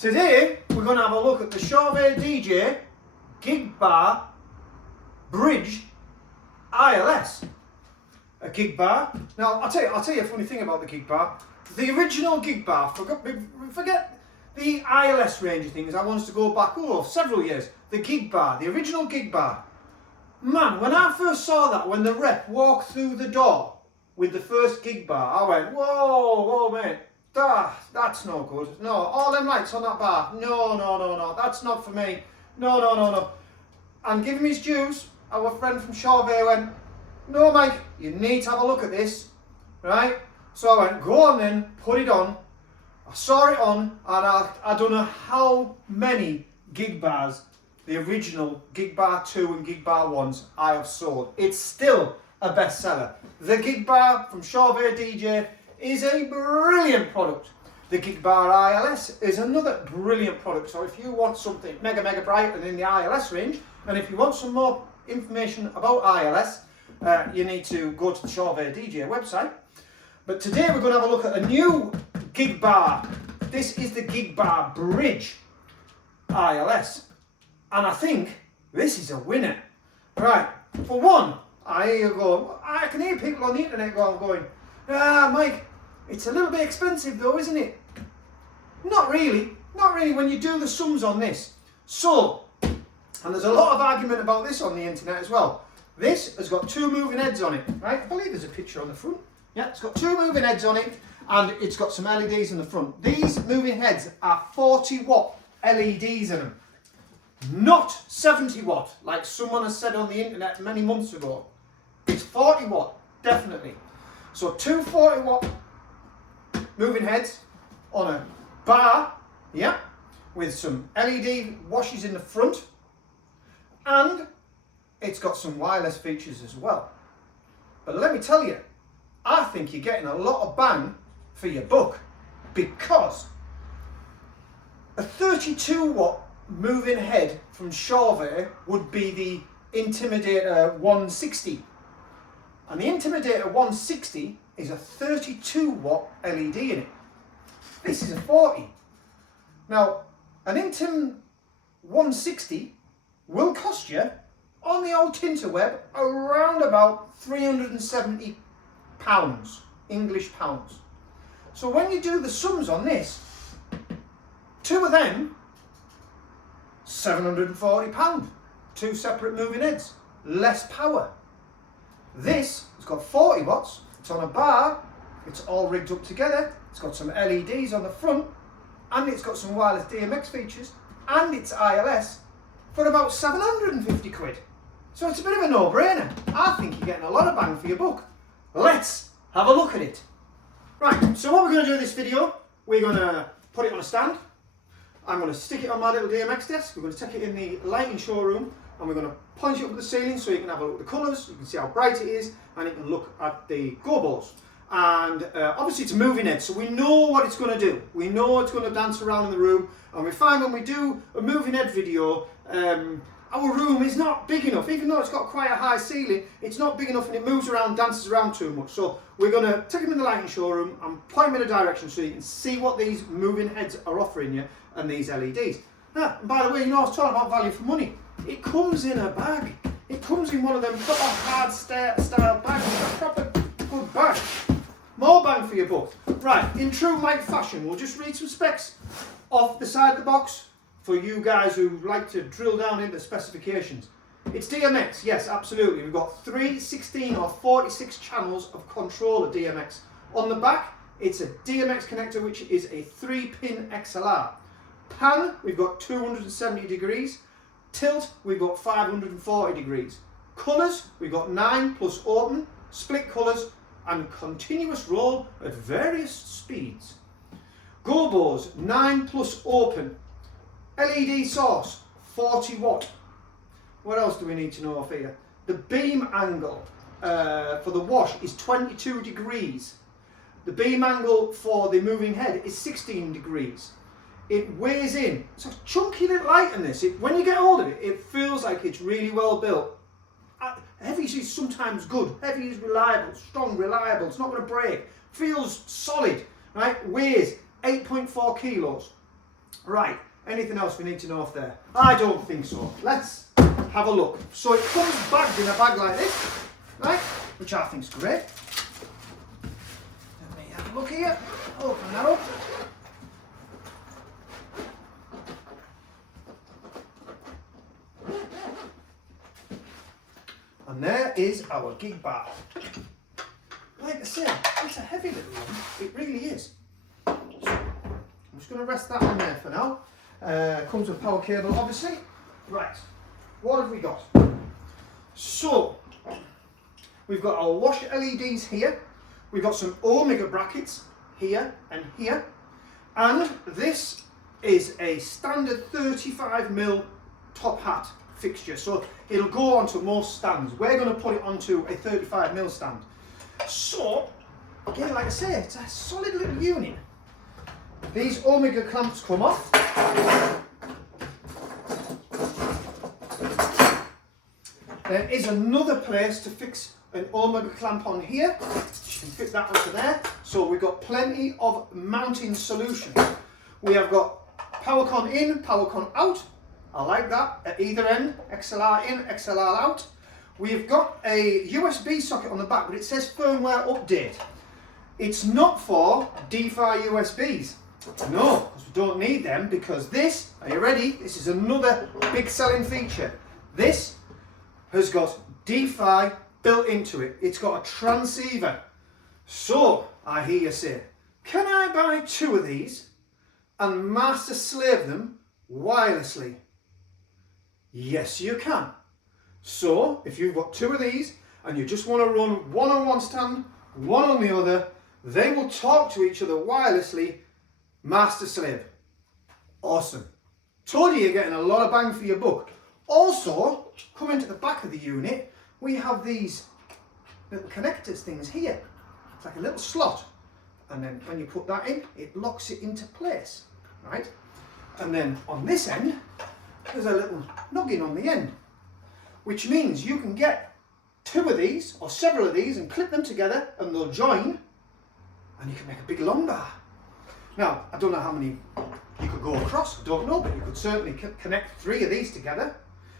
Today we're going to have a look at the Chauvet DJ Gig Bar Bridge ILS. A gig bar. Now I'll tell you a funny thing about the gig bar. The original gig bar, forget the ILS range of things. I want us to go back several years. The gig bar, the original gig bar. Man, when I first saw that, when the rep walked through the door with the first gig bar, I went, whoa, mate, that's no good. No, all them lights on that bar, no, that's not for me. No. And giving me his dues, our friend from Chauvet went, no, Mike, you need to have a look at this, right? So I went, go on then, put it on. I saw it on, and I don't know how many gig bars, the original Gig Bar 2 and Gig Bar 1s, I have sold. It's still a bestseller. The Gig Bar from Chauvet DJ is a brilliant product. The Gig Bar ILS is another brilliant product. So if you want something mega bright and in the ILS range, and if you want some more information about ILS, you need to go to the Chauvet DJ website. But today we're going to have a look at a new gig bar. This is the Gig Bar Bridge ILS. And I think this is a winner. Right, for one, I can hear people on the internet going, Mike, it's a little bit expensive though, isn't it? Not really when you do the sums on this. So, and there's a lot of argument about this on the internet as well. This has got two moving heads on it, right? I believe there's a picture on the front. Yeah, it's got two moving heads on it, and it's got some LEDs in the front. These moving heads are 40 watt LEDs in them. Not 70 watt, like someone has said on the internet many months ago. It's 40 watt, definitely. So two 40 watt moving heads on a bar, yeah, with some LED washes in the front, and it's got some wireless features as well. But let me tell you, I think you're getting a lot of bang for your buck, because a 32 watt moving head from Chauvet would be the Intimidator 160. And the Intimidator 160 is a 32 watt LED in it. This is a 40. Now, an Intim 160 will cost you, on the old Tinterweb, around about £370, English pounds. So when you do the sums on this, two of them, £740, two separate moving heads, less power. This has got 40 watts, it's on a bar, it's all rigged up together, it's got some LEDs on the front, and it's got some wireless DMX features, and it's ILS for about 750 quid. So it's a bit of a no-brainer. I think you're getting a lot of bang for your buck. Let's have a look at it. Right, so what we're going to do in this video, we're going to put it on a stand. I'm going to stick it on my little DMX desk. We're going to take it in the lighting showroom, and we're going to point it up at the ceiling so you can have a look at the colours, you can see how bright it is, and you can look at the goballs. And obviously it's a moving head, so we know what it's going to do. We know it's going to dance around in the room, and we find when we do a moving head video, our room is not big enough. Even though it's got quite a high ceiling, it's not big enough and it moves around, dances around too much. So we're going to take them in the lighting showroom and point them in a direction so you can see what these moving heads are offering you and these LEDs. And by the way, you know I was talking about value for money. It comes in a bag. It comes in one of them proper hard style bags. A proper good bag. More bang for your buck. Right, in true Mike fashion, we'll just read some specs off the side of the box for you guys who like to drill down into specifications. It's DMX, yes, absolutely. We've got 3, 16 or 46 channels of control of DMX. On the back, it's a DMX connector, which is a 3-pin XLR. Pan, we've got 270 degrees. Tilt, we've got 540 degrees. Colours, we've got 9 plus open, split colours, and continuous roll at various speeds. Gobos, 9 plus open. LED source, 40 watt. What else do we need to know off here? The beam angle for the wash is 22 degrees. The beam angle for the moving head is 16 degrees. It weighs in. It's a chunky little light in this. When you get hold of it, it feels like it's really well built. Heavy is sometimes good. Heavy is reliable, strong, reliable. It's not going to break. Feels solid, right? Weighs 8.4 kilos. Right, anything else we need to know off there? I don't think so. Let's have a look. So it comes bagged in a bag like this, right? Which I think's great. Let me have a look here. Open that up. And there is our gig bar. Like I said, it's a heavy little one. It really is. So I'm just going to rest that on there for now. Comes with power cable, obviously. Right, what have we got? So, we've got our wash LEDs here. We've got some Omega brackets here and here. And this is a standard 35mm top hat fixture. So it'll go onto most stands. We're going to put it onto a 35mm stand. So, again, like I say, it's a solid little unit. These Omega clamps come off. There is another place to fix an Omega clamp on here. You can fit that onto there. So we've got plenty of mounting solutions. We have got PowerCon in, PowerCon out. I like that at either end. XLR in, XLR out. We've got a USB socket on the back, but it says firmware update. It's not for DeFi USBs. No, because we don't need them, because this, are you ready? This is another big selling feature. This has got DeFi built into it. It's got a transceiver. So, I hear you say, can I buy 2 of these and master slave them wirelessly? Yes, you can. So, if you've got 2 of these and you just want to run one on one stand, one on the other, they will talk to each other wirelessly, master slave. Awesome. Told you you're getting a lot of bang for your buck. Also, coming to the back of the unit, we have these little connectors things here. It's like a little slot. And then when you put that in, it locks it into place, right? And then on this end, there's a little noggin on the end, which means you can get 2 of these or several of these and clip them together and they'll join and you can make a big long bar. Now, I don't know how many you could go across, I don't know, but you could certainly connect 3 of these together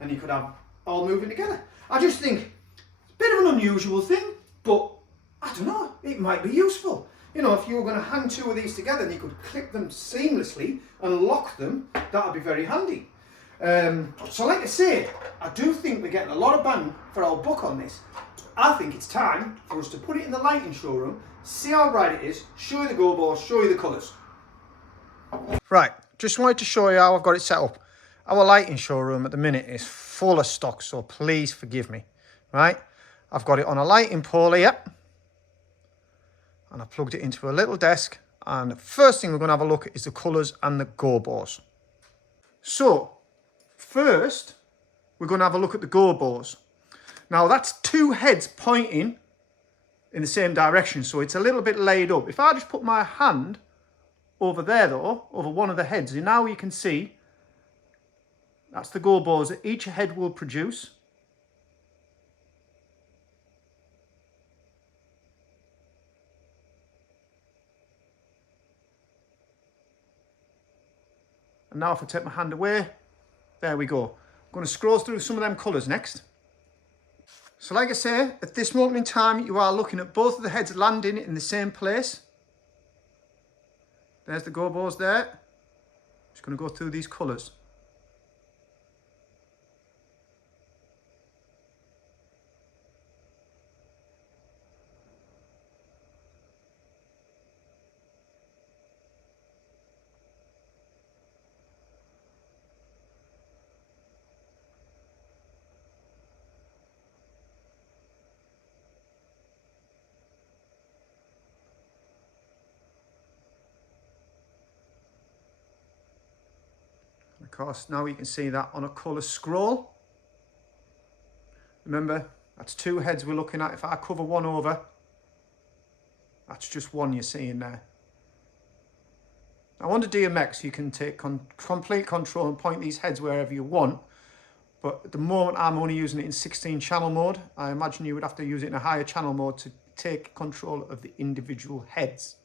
and you could have all moving together. I just think it's a bit of an unusual thing, but I don't know, it might be useful. You know, if you were going to hang 2 of these together and you could clip them seamlessly and lock them, that would be very handy. So like I say, I do think we're getting a lot of bang for our buck on this. I think it's time for us to put it in the lighting showroom, see how bright it is, show you the go balls, show you the colours. Right, just wanted to show you how I've got it set up. Our lighting showroom at the minute is full of stock, so please forgive me. Right, I've got it on a lighting pole here, and I plugged it into a little desk, and the first thing we're going to have a look at is the colours and the go balls. So, first, we're going to have a look at the go balls. Now, that's 2 heads pointing in the same direction, so it's a little bit laid up. If I just put my hand over there, though, over one of the heads, and now you can see that's the go balls that each head will produce. And now if I take my hand away, there we go. I'm going to scroll through some of them colours next. So like I say, at this moment in time, you are looking at both of the heads landing in the same place. There's the go balls there. Just going to go through these colours. Of course, now you can see that on a colour scroll. Remember, that's 2 heads we're looking at. If I cover one over, that's just one you're seeing there. Now under DMX, you can take complete control and point these heads wherever you want. But at the moment, I'm only using it in 16 channel mode. I imagine you would have to use it in a higher channel mode to take control of the individual heads.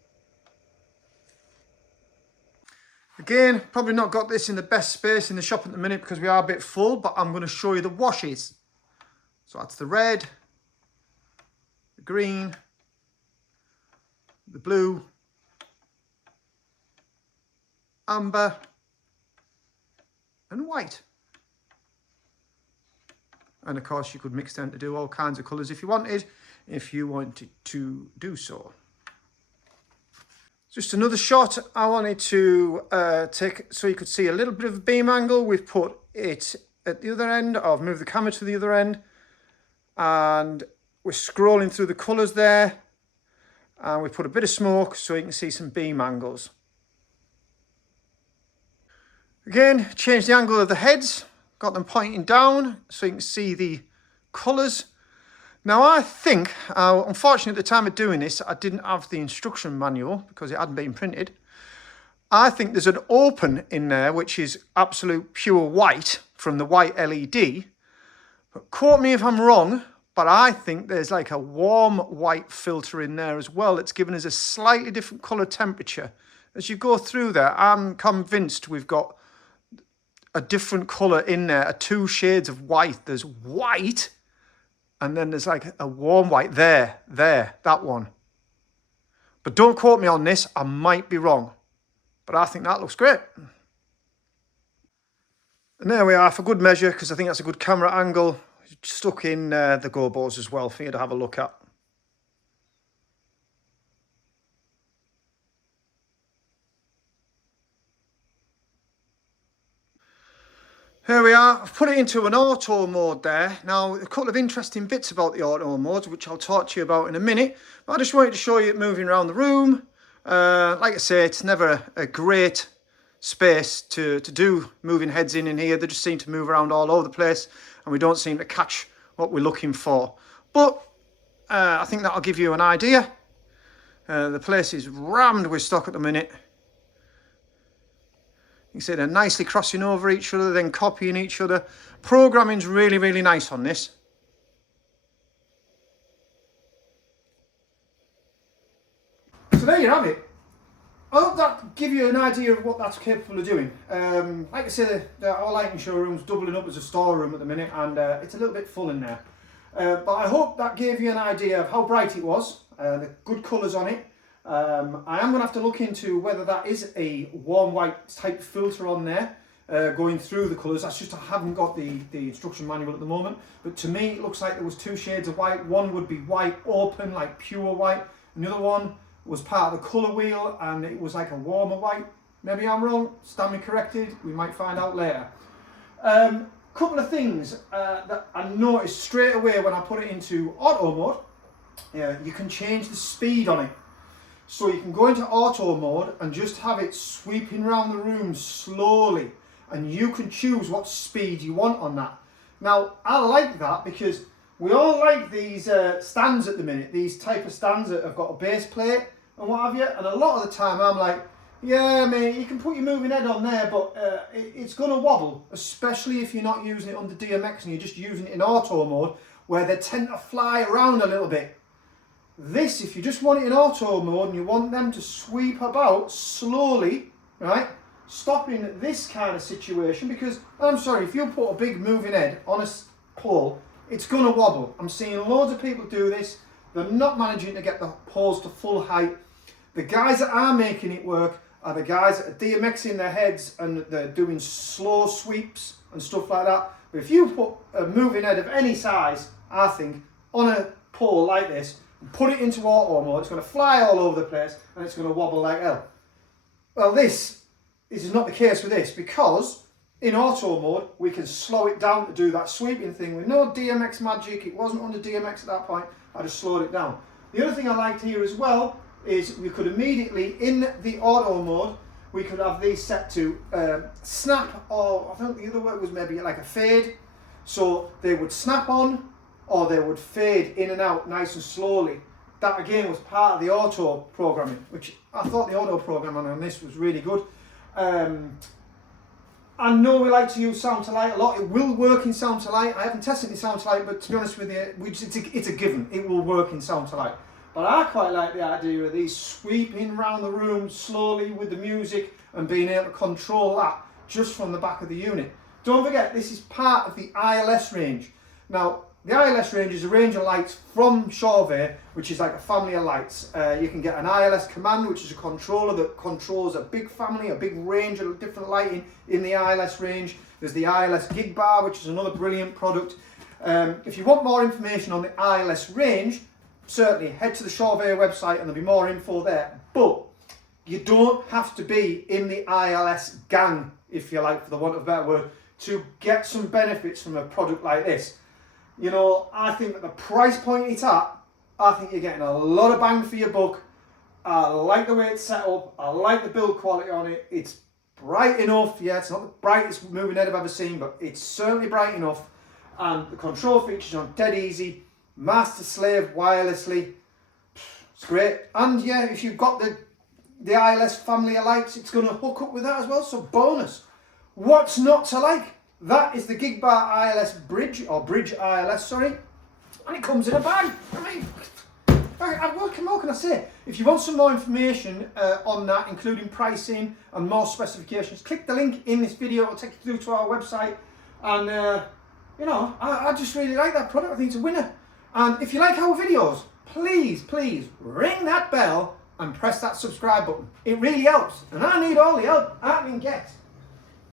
Again, probably not got this in the best space in the shop at the minute because we are a bit full, but I'm going to show you the washes. So that's the red, the green, the blue, amber, and white. And of course you could mix them to do all kinds of colours if you wanted to do so. Just another shot I wanted to take so you could see a little bit of a beam angle. We've put it at the other end. I've moved the camera to the other end. And we're scrolling through the colours there. And we put a bit of smoke so you can see some beam angles. Again, change the angle of the heads. Got them pointing down so you can see the colours. Now I think, unfortunately at the time of doing this, I didn't have the instruction manual because it hadn't been printed. I think there's an open in there which is absolute pure white from the white LED. But quote me if I'm wrong, but I think there's like a warm white filter in there as well. It's given us a slightly different colour temperature. As you go through there, I'm convinced we've got a different colour in there, 2 shades of white. There's white, and then there's like a warm white there, that one. But don't quote me on this, I might be wrong. But I think that looks great. And there we are for good measure, because I think that's a good camera angle. Stuck in the gobos as well for you to have a look at. Here we are, I've put it into an auto mode there. Now, a couple of interesting bits about the auto mode, which I'll talk to you about in a minute. But I just wanted to show you it moving around the room. Like I say, it's never a great space to do moving heads in here. They just seem to move around all over the place, and we don't seem to catch what we're looking for. But I think that'll give you an idea. The place is rammed with stock at the minute. You can see they're nicely crossing over each other, then copying each other. Programming's really, really nice on this. So there you have it. I hope that give you an idea of what that's capable of doing. Like I said, our lighting showroom's doubling up as a storeroom at the minute, and it's a little bit full in there. But I hope that gave you an idea of how bright it was, the good colours on it. I am going to have to look into whether that is a warm white type filter on there, going through the colours. That's just I haven't got the instruction manual at the moment. But to me it looks like there was 2 shades of white. One would be white open, like pure white. Another one was part of the colour wheel and it was like a warmer white. Maybe I'm wrong, stand me corrected, we might find out later. Couple of things that I noticed straight away when I put it into auto mode. You can change the speed on it. So you can go into auto mode and just have it sweeping around the room slowly, and you can choose what speed you want on that. Now I like that because we all like these stands at the minute, these type of stands that have got a base plate and what have you, and a lot of the time I'm like, yeah mate, you can put your moving head on there, but it's going to wobble, especially if you're not using it under DMX and you're just using it in auto mode, where they tend to fly around a little bit. This, if you just want it in auto mode and you want them to sweep about slowly, right, stopping this kind of situation, because I'm sorry, if you put a big moving head on a pole, it's going to wobble. I'm seeing loads of people do this. They're not managing to get the poles to full height. The guys that are making it work are the guys that are DMXing their heads and they're doing slow sweeps and stuff like that. But if you put a moving head of any size, I think, on a pole like this, and put it into auto mode, it's going to fly all over the place and it's going to wobble like hell. Well, this is not the case with this, because in auto mode we can slow it down to do that sweeping thing with no DMX magic. It wasn't under DMX at that point, I just slowed it down. The other thing I liked here as well is we could immediately, in the auto mode, we could have these set to snap, or I think the other word was maybe like a fade. So they would snap on, or they would fade in and out nice and slowly. That again was part of the auto programming, which I thought the auto programming on this was really good. I know we like to use Sound to Light a lot. It will work in Sound to Light. I haven't tested it in Sound to Light, but to be honest with you, it's a given. It will work in Sound to Light. But I quite like the idea of these sweeping around the room slowly with the music and being able to control that just from the back of the unit. Don't forget, this is part of the ILS range. Now, the ILS range is a range of lights from Chauvet, which is like a family of lights. You can get an ILS Command, which is a controller that controls a big family, a big range of different lighting in the ILS range. There's the ILS Gig Bar, which is another brilliant product. If you want more information on the ILS range, certainly head to the Chauvet website and there'll be more info there. But you don't have to be in the ILS gang, if you like, for the want of a better word, to get some benefits from a product like this. You know, I think that the price point it's at, I think you're getting a lot of bang for your buck. I like the way it's set up. I like the build quality on it. It's bright enough. Yeah, it's not the brightest moving head I've ever seen, but it's certainly bright enough. And the control features are dead easy. Master slave wirelessly. It's great. And yeah, if you've got the ILS family of lights, it's going to hook up with that as well. So bonus. What's not to like? That is the Gig Bar ILS Bridge, or Bridge ILS, sorry. And it comes in a bag. I mean, what more can I say? If you want some more information on that, including pricing and more specifications, click the link in this video. It'll take you through to our website. And, you know, I just really like that product. I think it's a winner. And if you like our videos, please ring that bell and press that subscribe button. It really helps. And I need all the help I can get.